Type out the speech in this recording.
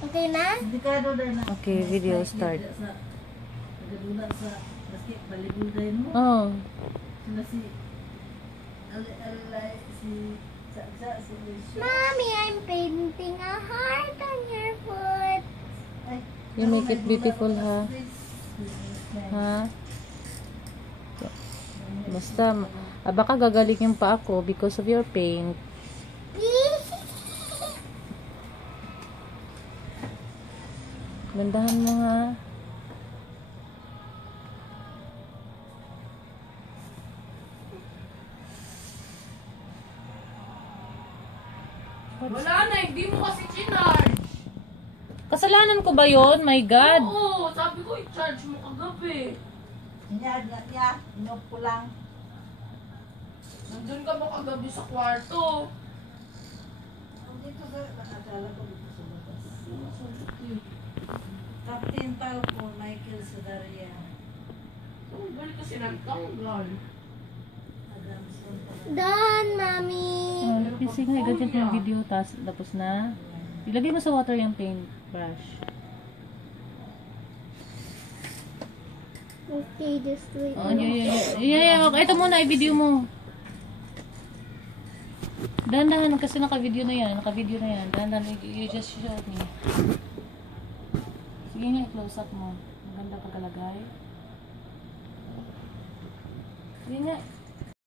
Okay na? Delikado dahil na. Okay, video start. Nagadula sa basket, balibol dahil mo. Oh. Sila si Alay, si Saksa, si Lucio. Mommy, I'm painting a heart on your foot. Ay, You make it beautiful, ha? Ha? Basta, baka gagalingin pa ako because of your paint. Gandahan mo, ha? Wala na, hindi mo kasi chinarge. Kasalanan ko ba yon? My God! Oo, sabi ko i-charge mo kagabi. Inyad na niya, inyog ko lang. Nandun ka ba kagabi sa kwarto? Dito sa, nakakala ko dito sa batas. Captain Talco, Michael Sudaria. Oh, balik kasi ng tanggal. Adamson. Done, Mommy. Kasi nga, ganyan yung video, tapos na. Ilagay mo sa water yung paint brush. Okay, just wait. Oh, yeah. Ito muna, i-video mo. Dahan-dahan, kasi naka-video na yan. Dahan-dahan, you just show me. Sige nga, close up mo. Maganda pagkalagay. Sige nga.